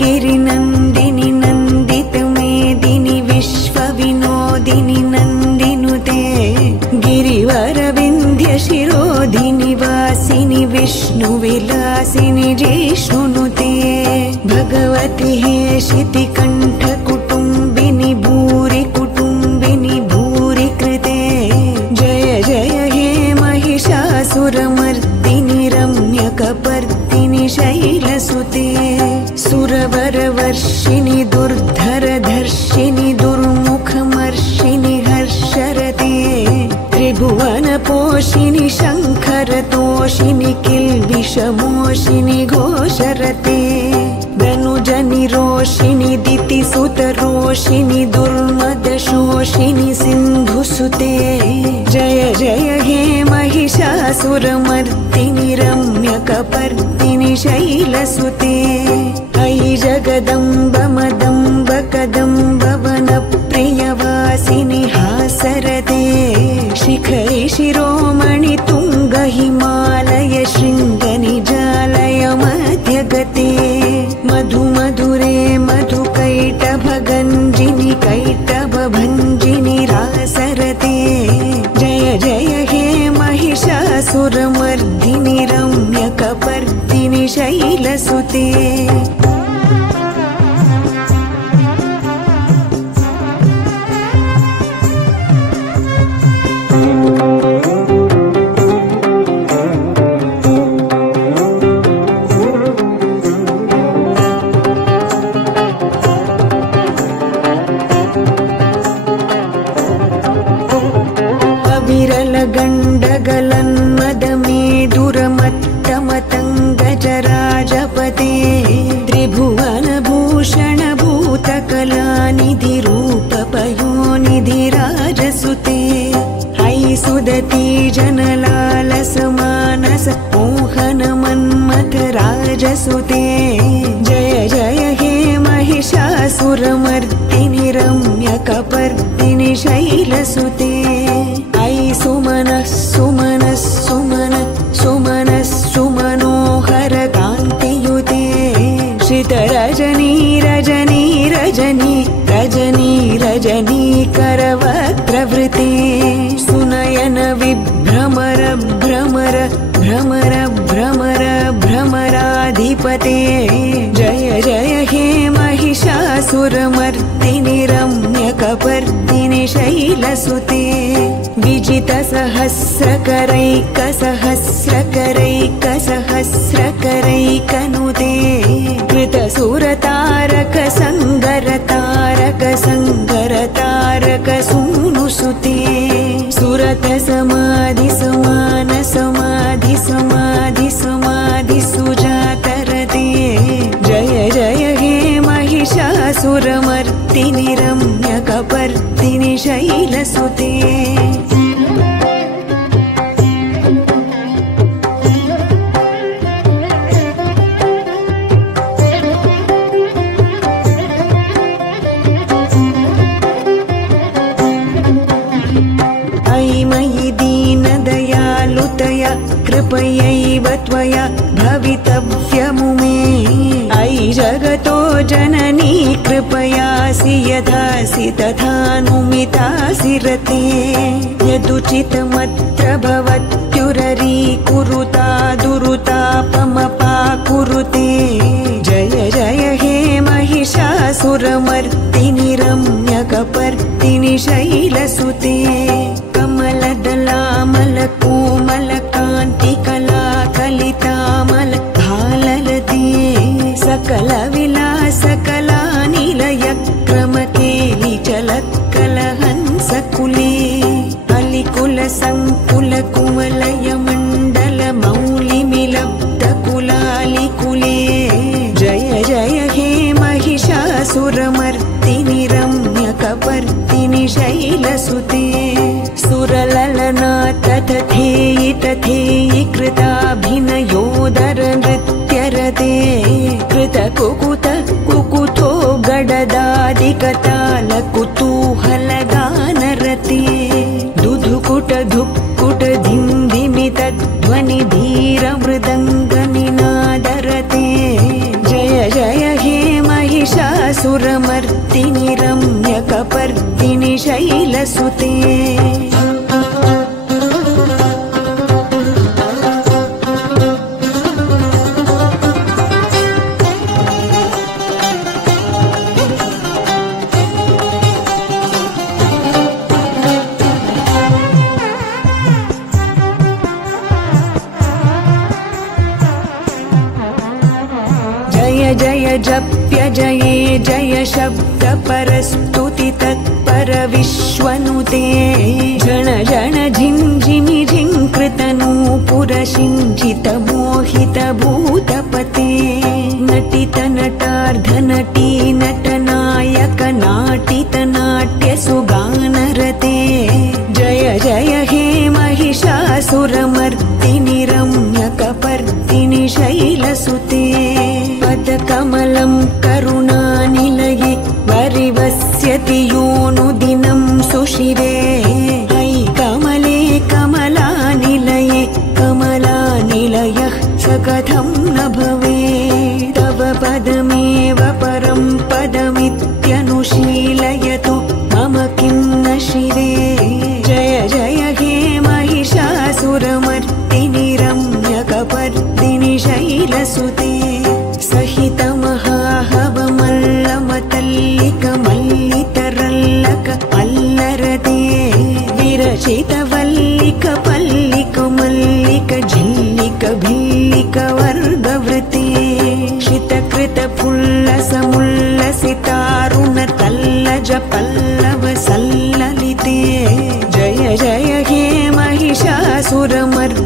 गिरिनन्दिनि नन्दितमेदिनि विश्वविनोदिनि नन्दिनुते गिरिवरविन्ध्यशिरोधिनि वासिनि विष्णुविलासिनि जिष्णुनुते भगवति हेशितिकण्ठकुटुम्बिनि भूरि कुटुम्बिनि भूरि कृते जय जय हे महिषासुरमर्दिनि रम्यकपर्दिनि शैलसुते सुरवरवर्षिणि दुर्धरधर्षिणि दुर्मुखमर्षिणि हर्षरते त्रिभुवनपोषिणि शङ्खरतोषिणि किल्बिषमोषिणि घोषरते धनुजनिरोषिणि दितिसुतरोषिणि दुर्मदशोषिणि सिन्धुसुते जय जय हे महिषासुरमर्दिनि रम्यकपर्दिनि शैलसुते अयि जगदम्ब मदम्ब कदम्ब वनप्रियवासिनि हासरते शिखरि शिरोमणि तुङ्ग हिमालय शृङ्गनिजालय मध्यगते मधु मधुरे मधुकैटभगञ्जिनि कैटभभञ्जिनि रासरते जय जय हे महिषासुरमर्दिनि रम्यकपर्दिनि शैलसुते गण्डगलन्मदमेदुरमत्तमतङ्गजराजपते त्रिभुवनभूषण भूतकलानिधि रूपपयोनिधि राजसुते अयि सुदती जनलालसमानस मोहन मन्मथ राजसुते जय जय हे महिषासुरमर्दिनि रम्यकपर्दिनि शैलसुते अयि सुमनः सुमनः सुमनः सुमनः सुमनोहर कान्तियुते श्रितरजनी रजनी रजनी रजनी रजनी करवक्त्रवृते सुनयन विभ्रमर भ्रमर भ्रमर भ्रमर भ्रमराधिपते जय जय हे महिषासुरमर्दिनि रम्यकपर्दिनि शैलसुते विजितसहस्रकरैकसहस्रकरैकसहस्रकरैकनुते कृतसुरतारक संगरतारक संगरतारक सूनुसुते सुरत समाधि समान समाधि समाधि समाधि सुजातरते जय जय हे महिषासुरमर्दिनि रम्यकपर्दिनि शैलसुते कृपयैव त्वया भवितव्यमुमे अयि जगतो जननी कृपयासि यथासि तथानुमितासि रते यदुचितमत्र भवत्युररीकुरुता दुरुतापमपाकुरुते जय जय हे महिषासुरमर्दिनि रम्यकपर्दिनि शैलसुते कमलदलामलकोमलकान्तिकलाकलितामल भाललते सकलविलासकलानिलयक्रमकेलिचलत्कलहंसकुले अलिकुलसङ्कुलकुमलयमण्डलमौलिमिलब्धकुलालिकुले जय जय हे महिषासुरमर्दिनि रम्यकपर्दिनि शैलसुते सुरललना तथेयि तथेयि कृताभिनयोदर नृत्यरते कृतकुकुत कुकुतो गडदादिकताल कुतूहलगानरते दुधुकुट धुक्कुट धिन्धिमितध्वनि धीर मृदङ्गनिनादरते जय जय हे महिषासुरमर्दिनि रम्यकपर्दिनि शैलसुते जय जय जप्य जये जय शब्द परस्तुति तत्पर विश्वनुते जन जन झिंझिमि झिंकृतनूपुर शिंजित मोहित भूतपते नटित नटार्ध नटी नटनायक नाटित नाट्य सुगानरते जय जय हे महिषासुरमर्दिनि रम्यकपर्दिनि शैलसुते पदकमलं करुणानिलये वरिवस्यति योऽनुदिनं सुशिवे अयि कमले कमलानिलये कमलानिलयः स कथं न भवेत् तव पदमेव परं पदमित्यनुशीलयतु मम किं न शिवे जय जय हे महिषासुरमर्दिनि रम्यकपर्दिनि शैलसुते सहित महाहवमल्लमतल्लिक मल्लितरल्लक अल्लरते विरचित वल्लिक पल्लिक मल्लिक झिल्लिक भिल्लिक वर्गवृते शितकृत फुल्लसमुल्लसितारुण तल्लज पल्लव सल्ललिते जय जय हे महिषासुरमर्दिनि